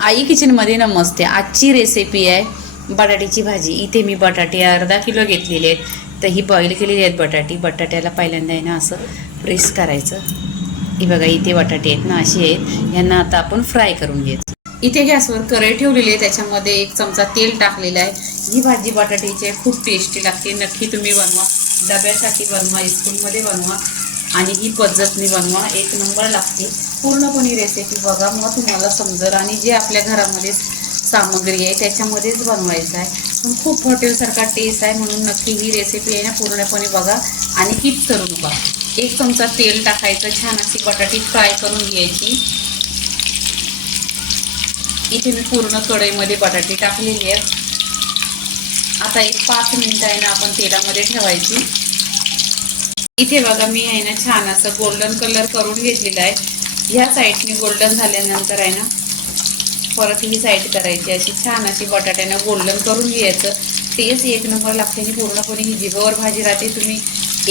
आई किचनमध्ये नमस्ते. आजची रेसिपी आहे बटाट्याची भाजी. इथे मी बटाटे अर्धा किलो घेतलेले आहेत. तर ही बॉईल केलेली आहेत बटाटी. बटाट्याला पहिल्यांदा आहे ना असं प्रेस करायचं. ही बघा इथे बटाटे आहेत ना असे आहेत. यांना आता आपण फ्राय करून घ्यायचं. इथे गॅसवर कढई ठेवलेली आहे. त्याच्यामध्ये एक चमचा तेल टाकलेलं आहे. ही भाजी बटाट्याची आहे. खूप टेस्टी लागते. नक्की तुम्ही बनवा. डब्यासाठी बनवा. स्कूलमध्ये बनवा. आणि ही पद्धतने बनवा. एक नंबर लागते. पूर्णपणे रेसिपी बघा. मग तुम्हाला समजेल. आणि जे आपल्या घरामध्ये सामग्री आहे त्याच्यामध्येच बनवायचं आहे. पण खूप हॉटेलसारखा टेस्ट आहे म्हणून नक्की ही रेसिपी आहे ना पूर्णपणे बघा. आणि हीच करू नका एक चमचा तेल टाकायचं. छान अशी बटाटी फ्राय करून घ्यायची. इथे मी पूर्ण कढईमध्ये बटाटे टाकलेली आहे. आता एक पाच मिनटं आहे ना आपण तेलामध्ये ठेवायची. इथे बघा मी आहे ना छान असं गोल्डन कलर करून घेतलेला आहे. ह्या साईडने गोल्डन झाल्यानंतर आहे ना परत ही साईड करायची अशी छान अशी बटाट्यानं गोल्डन करून घ्यायचं. टेस्ट एक नंबर लागते आणि पूर्णपणे ही जिभेवर भाजी राहते. तुम्ही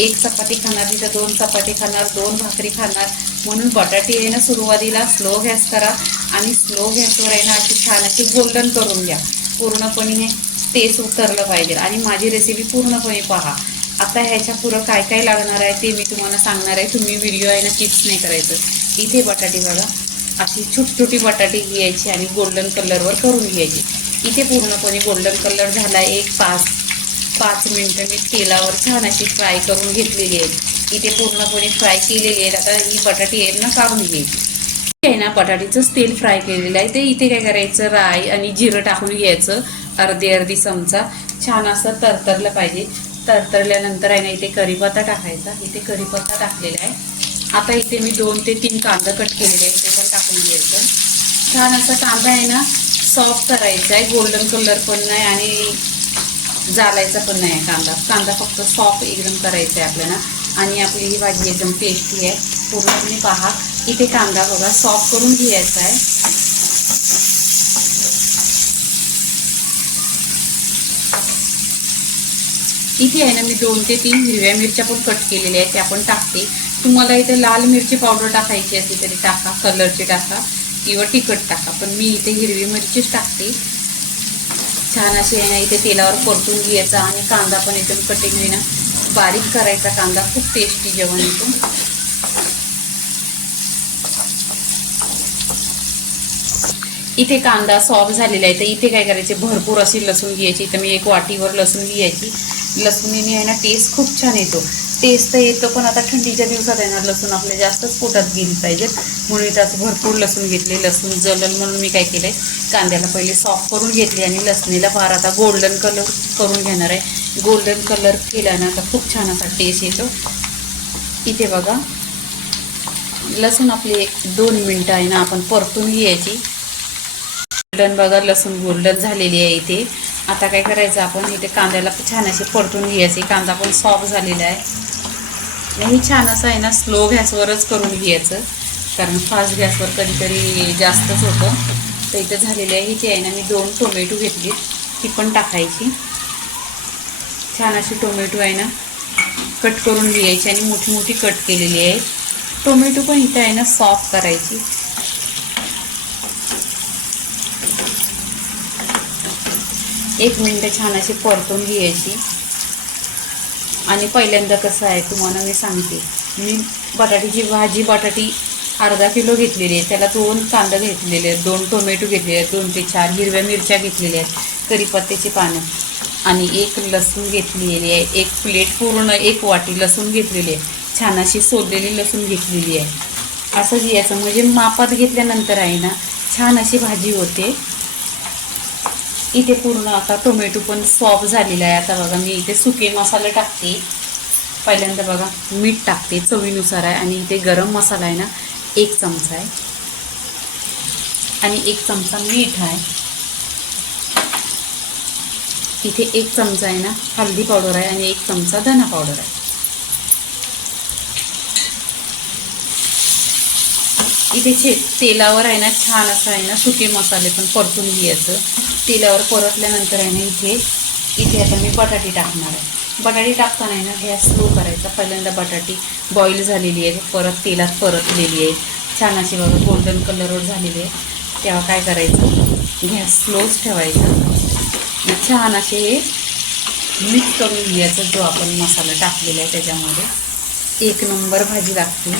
एक चपाती खाणार तिथं दोन चपाती खाणार दोन भाकरी खाणार. म्हणून बटाटे आहे ना सुरुवातीला स्लो गॅस करा आणि स्लो गॅसवर आहे ना अशी छान अशी गोल्डन करून घ्या. पूर्णपणे हे टेस्ट उतरलं पाहिजे. आणि माझी रेसिपी पूर्णपणे पहा. आता ह्याच्या पुढं काय काय लागणार आहे ते मी तुम्हाला सांगणार आहे. तुम्ही व्हिडिओ आहे ना चिप्स नाही करायचं. इथे बटाटे बघा. अशी छोटी छोटी बटाटे घ्यायची आणि गोल्डन कलरवर करून घ्यायची. इथे पूर्णपणे गोल्डन कलर झाला एक पाच पाच मिनटं मी तेलावर छान अशी फ्राय करून घेतलेली आहे. इथे पूर्णपणे फ्राय केलेली आहे. आता ही बटाटी आहेत ना काढून घ्यायची. आहे ना बटाटीचंच तेल फ्राय केलेलं आहे. ते इथे काय करायचं? राई आणि जिरं टाकून घ्यायचं. अर्धी अर्धी चमचा. छान असं तरतरलं पाहिजे. तरतरल्यानंतर आहे ना इथे कढीपत्ता टाकायचा. इथे कढीपत्ता टाकलेला आहे. आता इथे मी दोन ते तीन कांदा कट केलेले आहेत ते पण टाकून घ्यायचं. छान असा कांदा आहे ना सॉफ्ट करायचा आहे. गोल्डन कलर पण नाही आणि जालायचा पण नाही आहे कांदा. कांदा फक्त सॉफ्ट एकदम करायचा आहे आपल्याला. आणि आपली ही भाजी एकदम टेस्टी आहे. पूर्णपणे पहा इथे कांदा बघा सॉफ्ट करून घ्यायचा आहे. इथे आहे ना मी दोन ते तीन हिरव्या मिरच्या पण कट केलेल्या आहेत त्या पण टाकते. तुम्हाला इथे लाल मिरची पावडर टाकायची असली तरी टाका कलरची टाका किंवा तिखट टाका. पण मी इथे हिरवी मिरचीच टाकते. छान अशी आहे ना इथे तेलावर परतून घ्यायचा आणि कांदा पण एकदम कटिंग होईना. बारीक करायचा कांदा खूप टेस्टी जेवण येतो इथे कांदा सॉफ्ट झालेला आहे तर इथे काय करायचे भरपूर अशी लसूण घ्यायची. तर मी एक वाटीवर लसूण घ्यायची. लसूणीने आहे ना टेस्ट खूप छान येतो. टेस्ट तर येतो पण आता थंडीच्या दिवसात आहे ना लसूण आपल्या जास्तच पोटात गेली पाहिजेत. म्हणून इथं असं भरपूर लसूण घेतले. लसूण जलन म्हणून मी काय केलं आहे कांद्याला पहिले सॉफ्ट करून घेतली आणि लसणीला फार आता गोल्डन कलर करून घेणार आहे. गोल्डन कलर केला ना तर खूप छान असा टेस्ट येतो. इथे बघा लसूण आपली एक दोन मिनटं आहे ना आपण परतून घ्यायची. गोल्डन बघा लसूण गोल्डन झालेली आहे इथे. आता काय करायचं आपण इथे कांद्याला छान असे परतून घ्यायचे. कांदा पण सॉफ्ट झालेला आहे. आणि छान असं आहे ना स्लो गॅसवरच करून घ्यायचं. कारण फास्ट गॅसवर कधीतरी जास्तच होतं. तर इथं झालेलं आहे इथे आहे ना मी दोन टोमॅटो घेतली. ती पण टाकायची. छान अशी टोमॅटो आहे ना कट करून घ्यायची आणि मोठी मोठी कट केलेली आहे. टोमॅटो पण इथे आहे ना सॉफ्ट करायची. एक मिनटं छान अशी परतून घ्यायची. आणि पहिल्यांदा कसं आहे तुम्हाला मी सांगते. मी बटाट्याची भाजी बटाटी अर्धा किलो घेतलेली आहे. त्याला दोन कांदा घेतलेले आहेत. दोन टोमॅटो घेतलेले आहेत. दोन ते चार हिरव्या मिरच्या घेतलेल्या आहेत. करीपत्त्याची पानं. आणि एक लसूण घेतलेली आहे. एक प्लेट पूर्ण एक वाटी लसूण घेतलेली आहे. छान अशी सोललेली लसूण घेतलेली आहे. असं घ्यायचं म्हणजे मापात घेतल्यानंतर आहे ना छान अशी भाजी होते. इथे पूर्ण आता टोमॅटो पण सॉफ्ट झालेला आहे. आता बघा मी इथे सुके मसाले टाकते. पहिल्यांदा बघा मीठ टाकते चवीनुसार आहे. आणि इथे गरम मसाला आहे ना एक चमचा आहे. आणि एक चमचा मीठ आहे. इथे एक चमचा आहे ना हल्दी पावडर आहे. आणि एक चमचा धना पावडर आहे. इथे छे तेलावर आहे ना छान असं आहे ना सुके मसाले पण परतून घ्यायचं. तेलावर परतल्यानंतर आहे ना इथे इथे आता मी बटाटे टाकणार आहे. बटाटे टाकताना आहे ना गॅस स्लो करायचा. पहिल्यांदा बटाटी बॉईल झालेली आहे. परत तेलात परतलेली आहे. छान अशी बघा गोल्डन कलरवर झालेली आहे. तेव्हा काय करायचं? गॅस स्लोच ठेवायचा. छान असे हे मिक्स करून घ्यायचं जो आपण मसाला टाकलेला आहे त्याच्यामध्ये. एक नंबर भाजी लागते.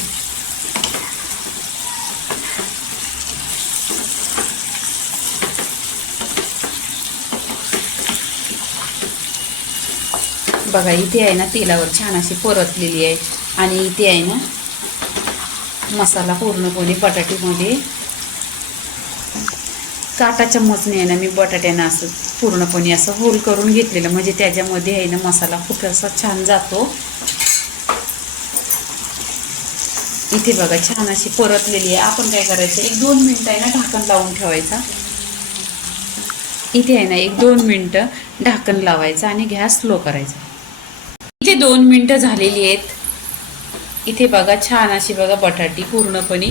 बघा इथे आहे ना तेलावर छान अशी परतलेली आहे. आणि इथे आहे ना मसाला पूर्णपणे बटाटेमध्ये काटा चम्मचने आहे ना मी बटाट्यानं असं पूर्णपणे असं होल करून घेतलेलं. म्हणजे त्याच्यामध्ये आहे ना मसाला खूप असा छान जातो. इथे बघा छान अशी परतलेली आहे. आपण काय करायचं एक दोन मिनटं आहे ना ढाकण लावून ठेवायचा. इथे आहे ना एक दोन मिनटं ढाकण लावायचं आणि गॅस स्लो करायचा. दोन मिनटं झालेली आहेत. इथे बघा छान अशी बघा बटाटी पूर्णपणे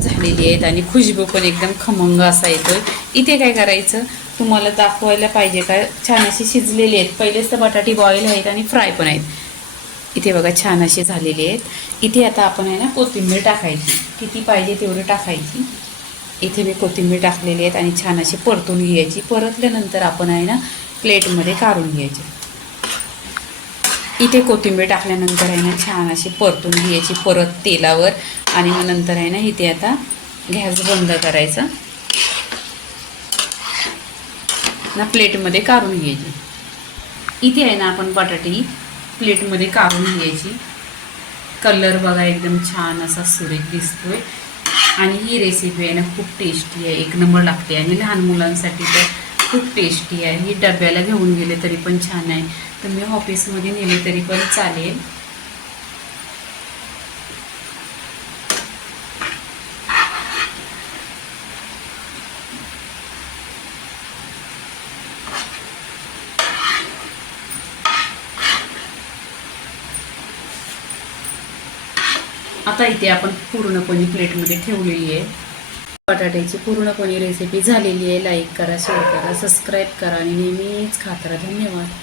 झालेली आहेत आणि खुशबू पण एकदम खमंग असा येतोय. इथे काय करायचं? तुम्हाला दाखवायला पाहिजे का? छान अशी शिजलेली आहेत. पहिलेच तर बटाटी बॉईल आहेत आणि फ्राय पण आहेत. इथे बघा छान अशी झालेली आहेत. इथे आता आपण आहे ना कोथिंबीर टाकायची. किती पाहिजे तेवढी टाकायची. इथे मी कोथिंबीर टाकलेली आहेत आणि छान अशी परतून घ्यायची. परतल्यानंतर आपण आहे ना प्लेटमध्ये काढून घ्यायची. इथे कोथिंबीर टाकल्यानंतर आहे ना छान अशी परतून घ्यायची परत तेलावर. आणि मग नंतर आहे ना इथे आता गॅस बंद करायचा. ना प्लेटमध्ये काढून घ्यायची. इथे आहे ना आपण बटाटी प्लेटमध्ये काढून घ्यायची. कलर बघा एकदम छान असा सुरेख दिसतोय. आणि ही रेसिपी आहे ना खूप टेस्टी आहे. एक नंबर लागते. आणि लहान मुलांसाठी तर खूप टेस्टी आहे. ही डब्याला घेऊन गेले तरी पण छान आहे. तुम्ही ऑफिसमध्ये नेले तरी पण चालेल. आता इथे आपण पूर्णपणे प्लेटमध्ये ठेवलेली आहे. बटाट्याची पूर्णपणे रेसिपी झालेली आहे. लाईक करा शेअर करा सबस्क्राईब करा आणि नेहमीच खात धन्यवाद.